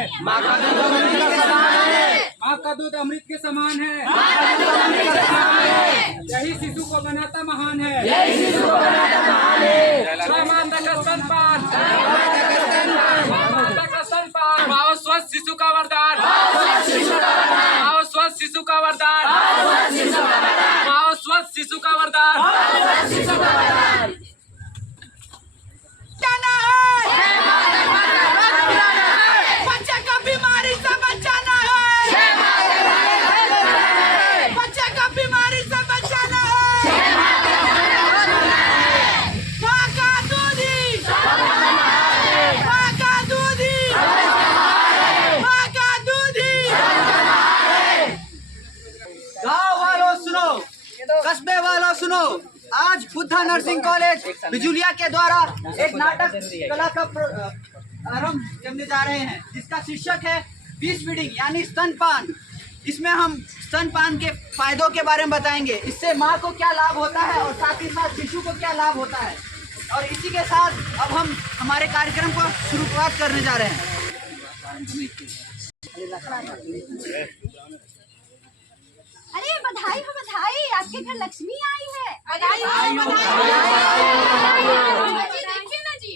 है। माँ का दूध अमृत के समान है। माँ का दूध अमृत के समान है। यही शिशु को बनाता महान है। यही शिशु को बनाता महान है। जय माता का स्तनपान, माता का स्तनपान, पाओ स्वस्थ शिशु का वरदान, पाओ स्वस्थ शिशु का वरदान, पाओ स्वस्थ शिशु का वरदान। बच्चे को बीमारी से बचाना है। बच्चे को बीमारी से बचाना है। माँ का दूधी, माँ का दूधी, माँ का दूधी। गाँव वालों सुनो, कस्बे वालों सुनो, आज बुद्धा नर्सिंग कॉलेज बिजुलिया के द्वारा एक नाटक कला का आरंभ करने जा रहे हैं, जिसका शीर्षक है ब्रेस्ट फीडिंग यानी स्तनपान। इसमें हम स्तनपान के फायदों के बारे में बताएंगे, इससे माँ को क्या लाभ होता है और साथ ही साथ शिशु को क्या लाभ होता है। और इसी के साथ अब हम हमारे कार्यक्रम को शुरुआत करने जा रहे हैं। अरे बधाई हो बधाई, आपके घर लक्ष्मी आई है। बधाई हो जी, देखिए ना जी।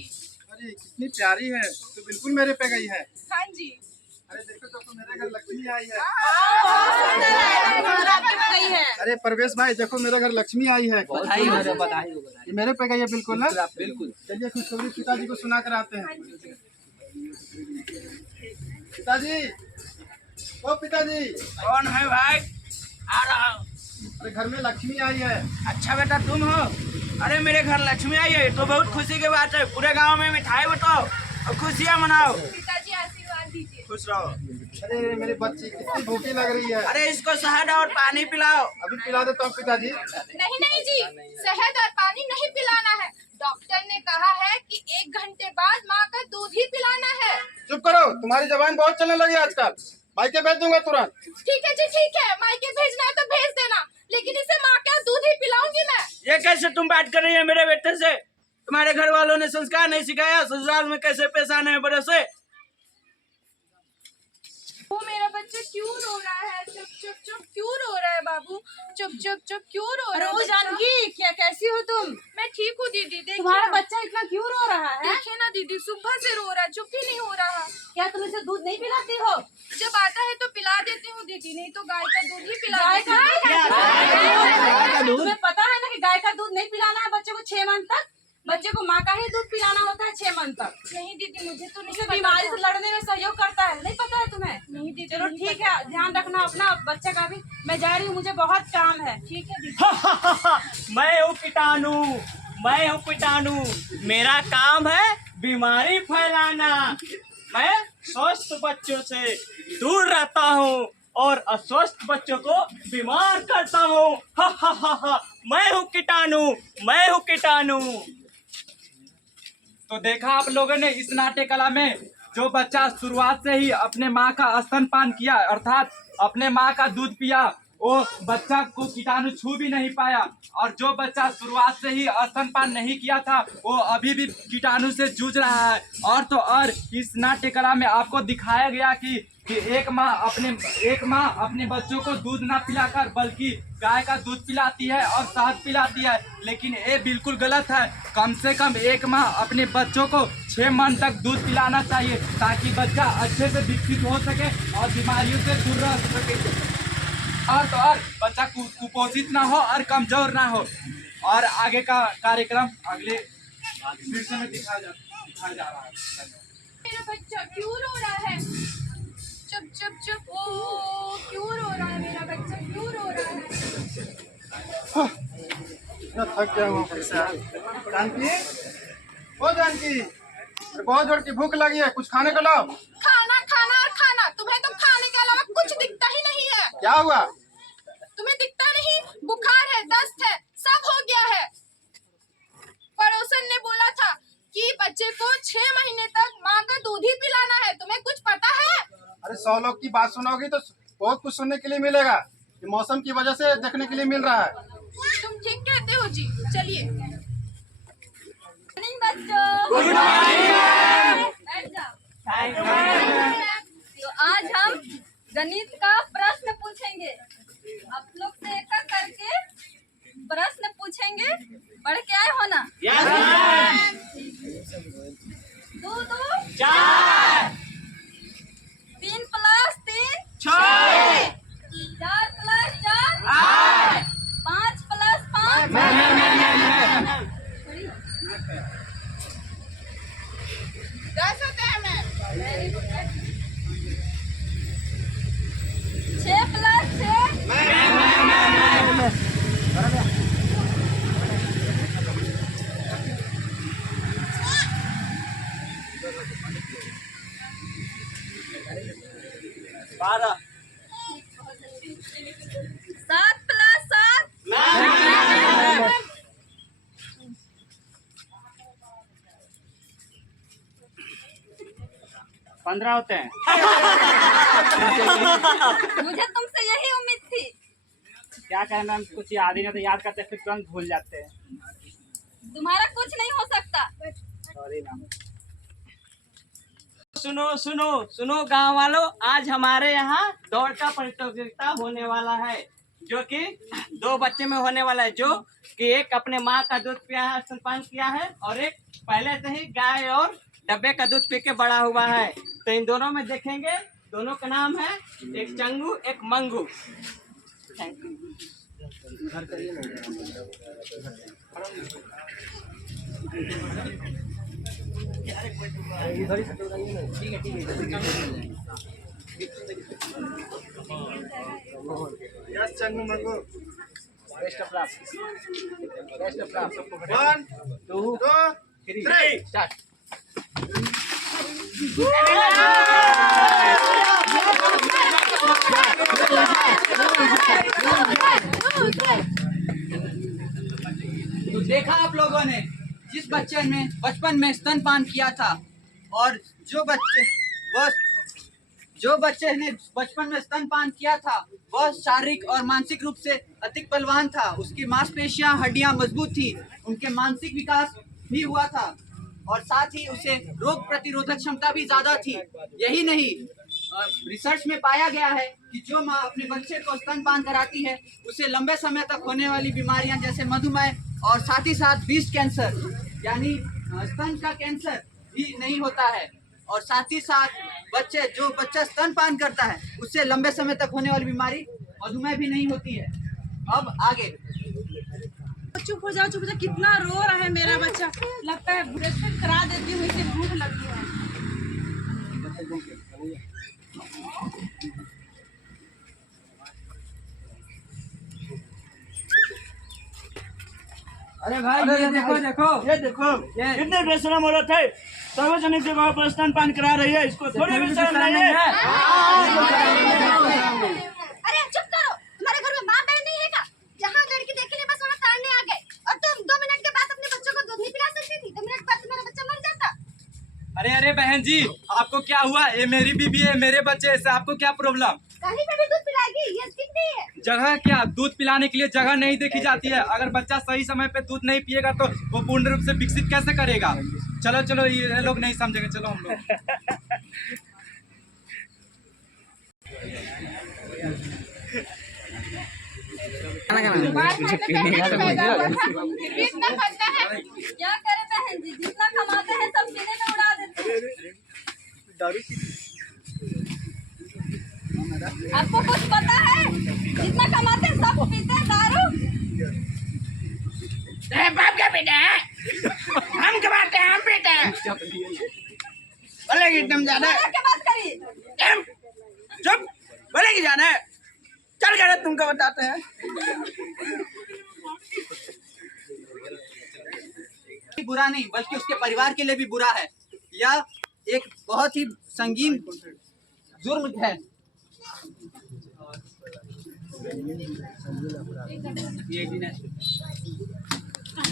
अरे कितनी प्यारी है, तो बिल्कुल मेरे पे गई है। हाँ जी। अरे देखो तो मेरे घर लक्ष्मी आई है। गई है। अरे परवेश भाई देखो मेरे घर लक्ष्मी आई है। बधाई हो, बधाई हो। ये मेरे पे गई है बिल्कुल ना। बिल्कुल। चलिए खुशखबरी पिताजी को सुना कर आते हैं। पिताजी, ओ पिताजी। कौन है भाई? आ रहा हूँ। अरे घर में लक्ष्मी आई है। अच्छा बेटा तुम हो? अरे मेरे घर लक्ष्मी आई है तो बहुत खुशी की बात है। पूरे गांव में मिठाई बटाओ और खुशियाँ मनाओ। पिताजी आशीर्वाद दीजिए। खुश रहो। अरे मेरी बच्ची कितनी भूखी लग रही है। अरे इसको शहद और पानी पिलाओ। अभी पिला देता हूँ पिताजी। नहीं नहीं जी, शहद और पानी नहीं पिलाना है। डॉक्टर ने कहा है कि 1 घंटे बाद माँ का दूध ही पिलाना है। चुप करो, तुम्हारी जबान बहुत चलने लगी आजकल। मायके भेज दूंगा तुरंत। ठीक है जी ठीक है, मायके भेजना है तो भेज देना, लेकिन इसे माँ का दूध ही पिलाऊंगी मैं। ये कैसे तुम बात कर रही है मेरे बेटे से? तुम्हारे घर वालों ने संस्कार नहीं सिखाया? ससुराल में कैसे पेश आने हैं बड़े से? वो मेरा बच्चा क्यों रो रहा है? चुप चुप चुप क्यों रो रहा है बाबू? चुप चुप चुप क्यों रो रहा है? अरे जानकी, क्या कैसी हो तुम? मैं ठीक हूँ दीदी। देखिए तुम्हारा बच्चा इतना क्यों रो रहा है? देखिए ना दीदी, सुबह से रो रहा है, चुप ही नहीं हो रहा। क्या तुम इसे दूध नहीं पिलाती हो? जब आता है तो पिला देती हूँ दीदी, नहीं तो गाय का दूध ही पिला गाय देती का हूँ। तुम्हें पता है ना कि गाय का दूध नहीं पिलाना है बच्चे को 6 मंथ तक। बच्चे को माँ का ही दूध पिलाना होता है 6 मंथ तक। नहीं दीदी, मुझे तो नहीं इसे पता बीमारी था। से लड़ने में सहयोग करता है, नहीं पता है तुम्हें? नहीं दीदी, चलो नहीं ठीक है, ध्यान रखना अपना बच्चे का भी। मैं जा रही हूँ, मुझे बहुत काम है। ठीक है दीदी। मैं हूँ कीटाणु, मैं हूँ कीटाणु। मेरा काम है बीमारी फैलाना। मैं स्वस्थ बच्चों से दूर रहता हूँ और अस्वस्थ बच्चों को बीमार करता हूँ। हा हा हा हा। मैं हूँ कीटाणु, मैं हूँ कीटाणु। तो देखा आप लोगों ने इस नाट्य कला में, जो बच्चा शुरुआत से ही अपने माँ का स्तनपान किया अर्थात अपने माँ का दूध पिया, वो बच्चा को कीटाणु छू भी नहीं पाया। और जो बच्चा शुरुआत से ही स्तनपान नहीं किया था वो अभी भी कीटाणु से जूझ रहा है। और तो और इस नाट्य कला में आपको दिखाया गया कि एक माँ अपने बच्चों को दूध ना पिलाकर बल्कि गाय का दूध पिलाती है और शहद पिलाती है, लेकिन ये बिल्कुल गलत है। कम से कम एक माँ अपने बच्चों को 6 मंथ तक दूध पिलाना चाहिए ताकि बच्चा अच्छे से विकसित हो सके और बीमारियों से दूर रह सके। और तो और बच्चा कुपोषित ना हो और कमजोर ना हो। और आगे का कार्यक्रम अगले दृश्य में दिखाया जा रहा है। मेरा बच्चा क्यों रो रहा है? चुप चुप चुप। ओ क्यों रो रहा है मेरा बच्चा? क्यों रो रहा है? इतना थक गया हूँ। जानकी, ओ जानकी, बहुत जोर की भूख लगी है, कुछ खाने को लाओ। खाना खाना और खाना, तुम्हें तो खाने के अलावा कुछ दिखता ही नहीं है। क्या हुआ? तुम्हें दिखता नहीं? बुखार है, दस्त है, सब हो गया है। पड़ोसन ने बोला था कि बच्चे को 6 महीने तक माँ का दूध ही पिलाना है। तुम्हें कुछ पता है? अरे 100 लोग की बात सुनोगी तो बहुत कुछ सुनने के लिए मिलेगा। ये मौसम की वजह से देखने के लिए मिल रहा है। तुम ठीक कहते हो जी। चलिए। Good morning. बैठ जाओ। गणित का प्रश्न पूछेंगे। आप लोग से एक एक करके प्रश्न पूछेंगे। पढ़ के आए हो ना? दो दो 4 3 प्लस 3 6 4 प्लस 4 8 5 प्लस 5 10 होते हैं मैम। 6 प्लस 6 12 7 प्लस 7 15 होते हैं। मुझे तुमसे यही उम्मीद थी। क्या कहें मैम, कुछ याद ही नहीं, तो याद करते फिर तुरंत भूल जाते हैं। तुम्हारा कुछ नहीं हो सकता। Sorry ma'am. सुनो सुनो सुनो गांव वालों, आज हमारे यहाँ दौड़ का प्रतियोगिता होने वाला है, जो कि 2 बच्चे में होने वाला है। जो कि एक अपने माँ का दूध पिया है, स्तनपान किया है, और एक पहले से ही गाय और डब्बे का दूध पी के बड़ा हुआ है। तो इन दोनों में देखेंगे, दोनों का नाम है एक चंगू एक Mangu. Thank you. Yes Changu Mangu. Best of luck. Best of luck. 1 2 3 start. तो देखा आप लोगों ने, जिस बच्चे ने बचपन में स्तनपान किया था और जो बच्चे ने बचपन में स्तनपान किया था वह शारीरिक और मानसिक रूप से अधिक बलवान था। उसकी मांसपेशियां हड्डियां मजबूत थी, उनके मानसिक विकास भी हुआ था और साथ ही उसे रोग प्रतिरोधक क्षमता भी ज्यादा थी। यही नहीं, रिसर्च में पाया गया है कि जो माँ अपने बच्चे को स्तनपान कराती है उसे लंबे समय तक होने वाली बीमारियां जैसे मधुमेह और साथ ही साथ ब्रेस्ट कैंसर यानी स्तन का कैंसर भी नहीं होता है। और साथ ही साथ जो बच्चा स्तनपान करता है उससे लंबे समय तक होने वाली बीमारी मधुमेह भी नहीं होती है। अब आगे चुप हो जाओ, चुप हो जाओ। कितना रो रहा है मेरा बच्चा। लगता है ब्रेस्ट करा देती हूँ, इसे भूख लगी है। अरे भाई ये देखो देखो ये देखो, कितने बेशरम औरत है, सार्वजनिक जगह पर स्तनपान करा रही है। इसको थोड़ी भी शर्म नहीं है। अरे चुप करो, तुम्हारे घर में माँ बहन नहीं है क्या? जहाँ लड़की देखे बस वहाँ ताड़ने आ गए। और तुम 2 मिनट के बाद अपने बच्चों को दूध नहीं पिला सकती थी? 2 मिनट बाद तुम्हारा बच्चा मर जाता। अरे अरे बहन जी, आपको क्या हुआ? ये मेरी बीबी है, मेरे बच्चे, इससे आपको क्या प्रॉब्लम? कहीं पे भी दूध पिलाएगी, ये ठीक नहीं है। जगह क्या, दूध पिलाने के लिए जगह नहीं देखी जाती है। अगर बच्चा सही समय पे दूध नहीं पिएगा तो वो पूर्ण रूप से विकसित कैसे करेगा? चलो चलो, ये लोग नहीं समझेंगे, चलो हम लोग। फिर भी इतना खर्चा है। क्या करे बहन जी, जितना कमाते हैं सब पीने में उड़ा देते हैं। आपको कुछ पता है? जितना कमाते हैं सब पीते हैं दारू। तेरे बाप का बेटा है, हम कमाते हैं, हम पीते हैं। बोलेगी तुम ज्यादा, क्या बात करी? चुप, बोलेगी ज्यादा। चल कर तुमको बताते हैं। बुरा नहीं बल्कि उसके परिवार के लिए भी बुरा है। यह एक बहुत ही संगीन जुर्म है।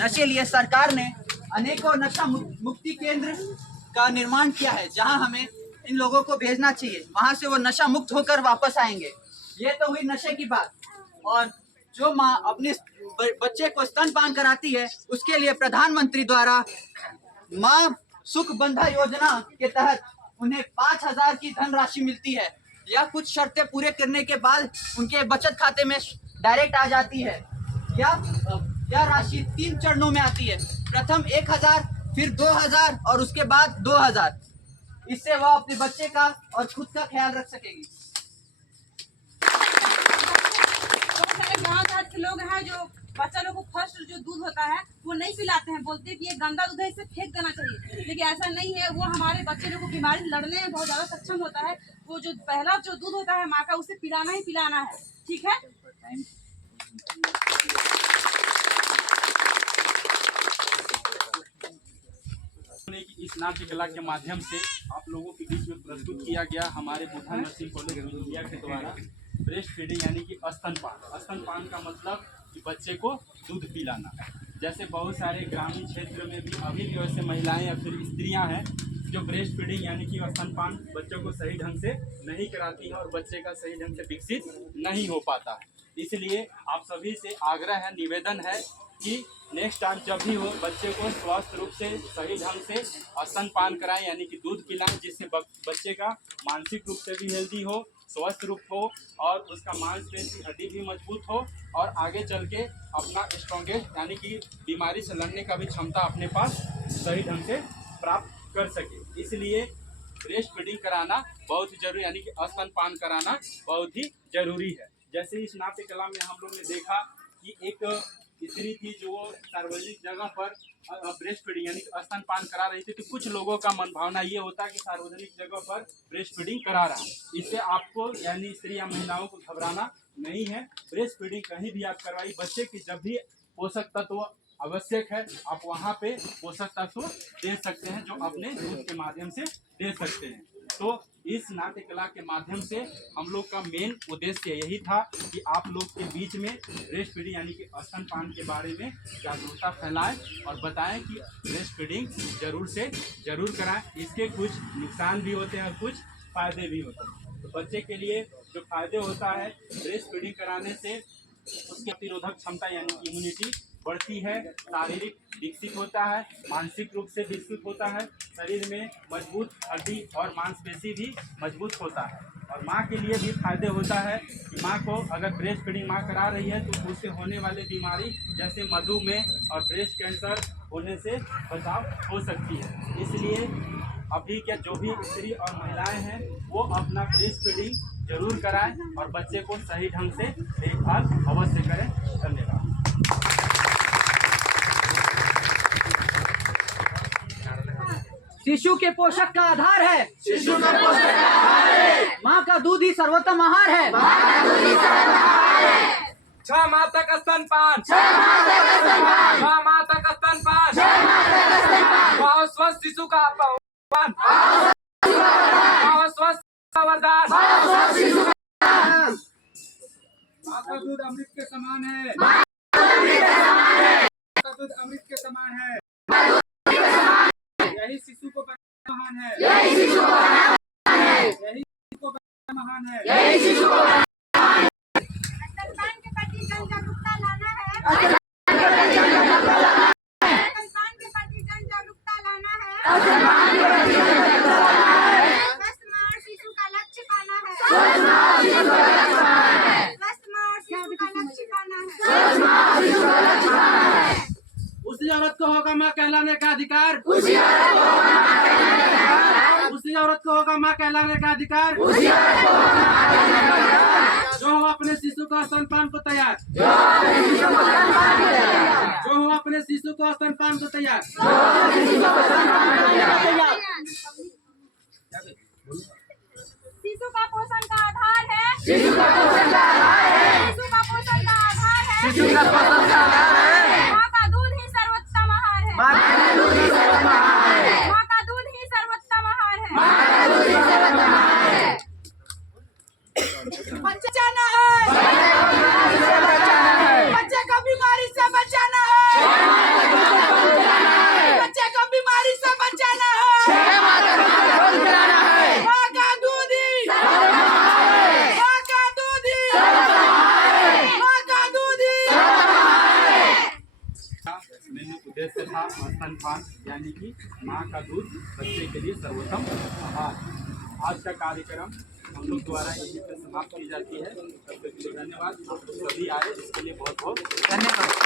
नशे लिए सरकार ने अनेकों नशा मुक्ति केंद्र का निर्माण किया है, जहां हमें इन लोगों को भेजना चाहिए। वहां से वो नशा मुक्त होकर वापस आएंगे। ये तो हुई नशे की बात। और जो माँ अपने बच्चे को स्तनपान कराती है उसके लिए प्रधानमंत्री द्वारा माँ सुख बंधा योजना के तहत उन्हें 5,000 की धनराशि मिलती है। या कुछ शर्तें पूरे करने के बाद उनके बचत खाते में डायरेक्ट आ जाती है। यह राशि 3 चरणों में आती है। प्रथम 1000, फिर 2000 और उसके बाद 2000। इससे वह अपने बच्चे का और खुद का ख्याल रख सकेगी। बहुत सारे गाँव देहात के लोग हैं जो बच्चा लोग को फर्स्ट जो दूध होता है वो नहीं पिलाते हैं, बोलते हैं कि ये गंदा दूध है, इसे फेंक देना चाहिए। लेकिन ऐसा नहीं है, वो हमारे बच्चे लोग को बीमारी लड़ने में बहुत ज़्यादा सक्षम होता है। वो जो पहला जो दूध होता है माँ का, उसे पिलाना ही पिलाना है। ठीक है। इस नाट्य कला के माध्यम से आप लोगों के बीच में प्रस्तुत किया गया हमारे बुद्धा नर्सिंग कॉलेज बिजुलिया के द्वारा ब्रेस्ट फीडिंग यानी कि स्तनपान। स्तनपान का मतलब कि बच्चे को दूध पिलाना। जैसे बहुत सारे ग्रामीण क्षेत्र में भी अभी भी वैसे महिलाएं या फिर स्त्रियां हैं जो ब्रेस्ट फीडिंग यानी कि स्तनपान बच्चों को सही ढंग से नहीं कराती हैं और बच्चे का सही ढंग से विकसित नहीं हो पाता है। इसलिए आप सभी से आग्रह है, निवेदन है कि नेक्स्ट टाइम जब भी हो बच्चे को स्वस्थ रूप से सही ढंग से स्तनपान कराएं यानी कि दूध पिलाएं, जिससे बच्चे का मानसिक रूप से भी हेल्दी हो, स्वस्थ रूप हो और उसका मांसपेशी हड्डी भी मजबूत हो और आगे चल के अपना स्ट्रॉन्गेस्ट यानी कि बीमारी से लड़ने का भी क्षमता अपने पास सही ढंग से प्राप्त कर सके। इसलिए ब्रेस्ट फीडिंग कराना बहुत ही जरूरी यानी कि स्तनपान कराना बहुत ही जरूरी है। जैसे इस नाट्य कला में हम लोग ने देखा कि एक स्त्री थी जो सार्वजनिक जगह पर ब्रेस्ट फीडिंग यानी स्तनपान करा रही थी, तो कुछ लोगों का मन भावना ये होता है कि सार्वजनिक जगह पर ब्रेस्ट फीडिंग करा रहा है। इससे आपको यानी स्त्री या महिलाओं को घबराना नहीं है। ब्रेस्ट फीडिंग कहीं भी आप करवाइए, बच्चे की जब भी पोषक तत्व आवश्यक है आप वहाँ पे पोषक तत्व दे सकते हैं जो अपने दूध के माध्यम से दे सकते हैं। तो इस नाट्य कला के माध्यम से हम लोग का मेन उद्देश्य यही था कि आप लोग के बीच में ब्रेस्ट फीडिंग यानी कि स्तनपान के बारे में जागरूकता फैलाएं और बताएं कि ब्रेस्ट फीडिंग जरूर से जरूर कराएं। इसके कुछ नुकसान भी होते हैं और कुछ फायदे भी होते हैं। तो बच्चे के लिए जो फायदे होता है ब्रेस्ट फीडिंग कराने से उसकी प्रतिरोधक क्षमता यानी कि इम्यूनिटी बढ़ती है, शारीरिक विकसित होता है, मानसिक रूप से विकसित होता है, शरीर में मजबूत हड्डी और मांसपेशी भी मजबूत होता है। और माँ के लिए भी फायदे होता है कि माँ को अगर ब्रेस्ट फीडिंग माँ करा रही है तो उससे होने वाली बीमारी जैसे मधुमेह और ब्रेस्ट कैंसर होने से बचाव हो सकती है। इसलिए अभी के जो भी स्त्री और महिलाएं हैं वो अपना ब्रेस्ट फीडिंग जरूर कराएं और बच्चे को सही ढंग से देखभाल अवश्य करें। धन्यवाद। शिशु के पोषक का आधार है, शिशु का पोषक का आधार है, माँ का दूध ही सर्वोत्तम आहार है, माँ का दूध ही सर्वोत्तम आहार है। 6 माह तक स्तनपान, 6 माह तक स्तनपान, 6 माह तक स्तनपान, 6 माह तक स्तनपान, बहुत स्वस्थ शिशु का वरदान, बहुत स्वस्थ का वरदान, बहुत स्वस्थ शिशु का वरदान। माँ का दूध अमृत के समान है, माँ का दूध अमृत के समान है, माँ का दूध अमृत के समान है, यही शिशु को बनाना महान है, यही शिशु को बनाना महान है, यही शिशु को बनाना महान है, यही शिशु को बनाना महान है। स्तनपान के प्रति जन जागरूकता लाना है, स्तनपान के प्रति जन जागरूकता लाना है, स्तनपान के प्रति जन जागरूकता लाना है, स्तनपान के प्रति जन जागरूकता लाना है, स्वस्थ माँ और शिशु का लक्ष्य पाना है, स्वस्थ माँ और शिशु का लक्ष्य पाना है, स्वस्थ माँ और शिशु का लक्ष्य पाना है, स्वस्थ माँ और शिशु का लक्ष्य पाना है। उसी औरत को होगा माँ कहलाने का अधिकार, उसी औरत को होगा माँ कहलाने का अधिकार, उसी औरत को होगा माँ कहलाने का अधिकार, उसी औरत को होगा माँ कहलाने का अधिकार, जो हो अपने शिशु को स्तनपान को तैयार, जो अपने शिशु को स्तनपान को तैयार, जो हो अपने शिशु को स्तनपान को तैयार, जो अपने शिशु को स्तनपान को तैयार। शिशु का पोषण का आधार है, शिशु का पोषण का आधार है, शिशु का पोषण का आधार है, शिशु का पोषण का आधार है, माँ का दूध ही सर्वोत्तम आहार है, माँ का दूध ही सर्वोत्तम आहार है, माँ का दूध ही सर्वोत्तम आहार है, माँ का दूध ही सर्वोत्तम आहार है। बचाना है, बच्चे को बीमारी से बचाना है, बच्चे को बीमारी से बचाना है, माँ का दूध ही, माँ का दूध ही, माँ का दूध ही। मेन उद्देश्य था स्तनपान यानी कि माँ का दूध बच्चे के लिए सर्वोत्तम आहार। आज का कार्यक्रम हम लोग द्वारा यहीं पे समाप्त की जाती है। तब तक के लिए धन्यवाद। आप लोग सभी आए इसके लिए बहुत बहुत धन्यवाद।